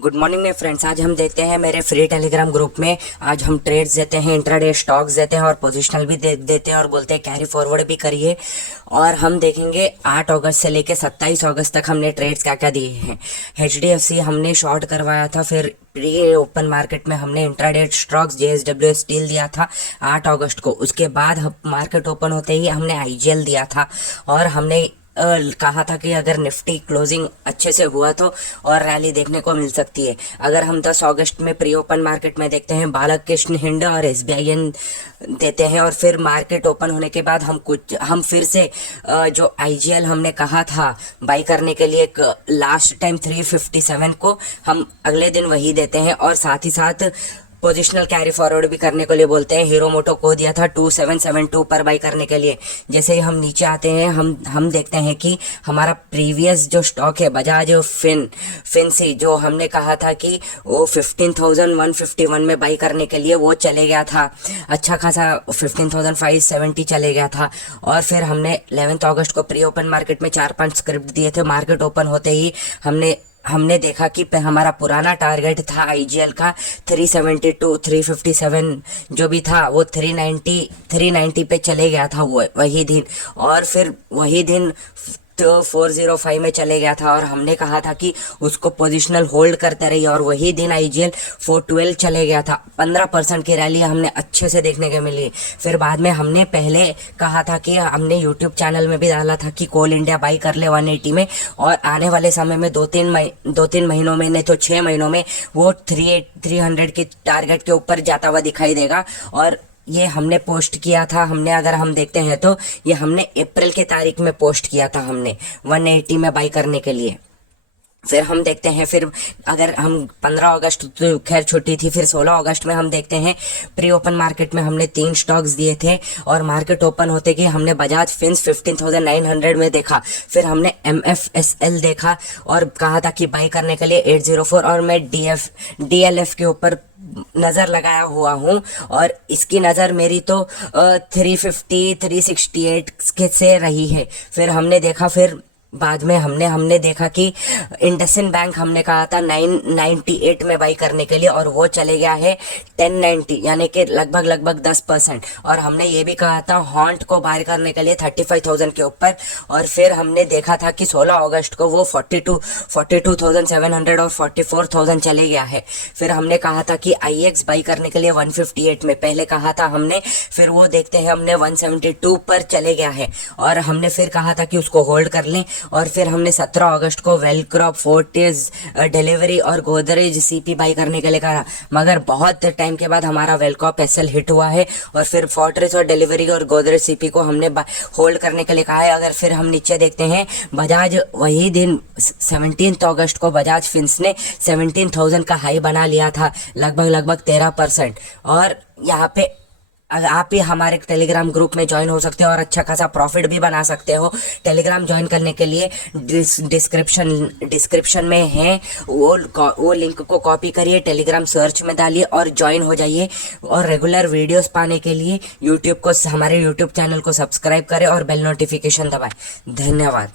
Good morning में friends, आज हम देखते हैं मेरे फ्री टेलीग्राम ग्रुप में। आज हम ट्रेड्स देते हैं, इंट्राडे स्टॉक्स देते हैं और पोजिशनल भी देते हैं और बोलते हैं कैरी फॉरवर्ड भी करिए। और हम देखेंगे 8 अगस्त से लेके 27 अगस्त तक हमने ट्रेड्स क्या क्या दिए हैं। HDFC हमने शॉर्ट करवाया था, फिर प्री ओपन मार्केट में हमने इंट्राडे स्टॉक्स JSW स्टील दिया था 8 अगस्त को। उसके बाद मार्केट ओपन होते ही हमने IGL दिया था और हमने कहा था कि अगर निफ्टी क्लोजिंग अच्छे से हुआ तो और रैली देखने को मिल सकती है। अगर हम 10 अगस्त में प्री ओपन मार्केट में देखते हैं बालकृष्ण हिंड और SBIN देते हैं और फिर मार्केट ओपन होने के बाद हम फिर से जो IGL हमने कहा था बाई करने के लिए लास्ट टाइम 357 को हम अगले दिन वही देते हैं और साथ ही साथ पोजिशनल कैरी फॉरवर्ड भी करने के लिए बोलते हैं। हीरो मोटो को दिया था 2772 पर बाई करने के लिए। जैसे ही हम नीचे आते हैं हम देखते हैं कि हमारा प्रीवियस जो स्टॉक है बजाज फिनसी, जो हमने कहा था कि वो 15,151 में बाई करने के लिए वो चले गया था, अच्छा खासा 15,570 चले गया था। और फिर हमने 11 अगस्त को प्री ओपन मार्केट में 4-5 स्क्रिप्ट दिए थे। मार्केट ओपन होते ही हमने देखा कि हमारा पुराना टारगेट था IGL का 372 357 जो भी था वो 390 पे चले गया था वही दिन। और फिर वही दिन तो 405 में चले गया था और हमने कहा था कि उसको पोजिशनल होल्ड करते रहिए और वही दिन IGL 412 चले गया था। 15% की रैली हमने अच्छे से देखने को मिली। फिर बाद में हमने पहले कहा था कि हमने यूट्यूब चैनल में भी डाला था कि कोल इंडिया बाई कर ले 180 में और आने वाले समय में 2-3 महीनों में नहीं तो 6 महीनों में वो 300 के टारगेट के ऊपर जाता हुआ दिखाई देगा। और ये हमने पोस्ट किया था, अगर हम देखते हैं तो ये हमने अप्रैल के तारीख में पोस्ट किया था हमने 180 में बाई करने के लिए। फिर हम देखते हैं, फिर अगर हम 15 अगस्त तो खैर छुट्टी थी, फिर 16 अगस्त में हम देखते हैं प्री ओपन मार्केट में हमने 3 स्टॉक्स दिए थे और मार्केट ओपन होते कि हमने बजाज फिन्स 15,900 में देखा। फिर हमने MFSL देखा और कहा था कि बाई करने के लिए 804 और मैं DLF के ऊपर नज़र लगाया हुआ हूँ और इसकी नज़र मेरी तो 350 368 से रही है। फिर हमने देखा, फिर बाद में हमने देखा कि इंडसइंड बैंक हमने कहा था 998 में बाई करने के लिए और वो चले गया है 1090, यानी कि लगभग 10%। और हमने ये भी कहा था हॉन्ट को बाई करने के लिए 35,000 के ऊपर और फिर हमने देखा था कि 16 अगस्त को वो 42,700 और 44,000 चले गया है। फिर हमने कहा था कि IX बाई करने के लिए 158 में पहले कहा था हमने, फिर वो देखते हैं हमने 172 पर चले गया है और हमने फिर कहा था कि उसको होल्ड कर लें। और फिर हमने 17 अगस्त को वेलक्रॉप, फोर्टिस, डिलीवरी और गोदरेज CP बाई करने के लिए कहा, मगर बहुत टाइम के बाद हमारा वेलक्रॉप SL हिट हुआ है और फिर फोर्टिस और डिलीवरी और गोदरेज CP को हमने होल्ड करने के लिए कहा है। अगर फिर हम नीचे देखते हैं बजाज, वही दिन 17 अगस्त को बजाज फिन्स ने 17,000 का हाई बना लिया था, लगभग 13%। और यहाँ पे अगर आप भी हमारे टेलीग्राम ग्रुप में ज्वाइन हो सकते हो और अच्छा खासा प्रॉफिट भी बना सकते हो। टेलीग्राम ज्वाइन करने के लिए डिस्क्रिप्शन में है वो लिंक को कॉपी करिए, टेलीग्राम सर्च में डालिए और ज्वाइन हो जाइए। और रेगुलर वीडियोस पाने के लिए हमारे यूट्यूब चैनल को सब्सक्राइब करें और बेल नोटिफिकेशन दबाएं। धन्यवाद।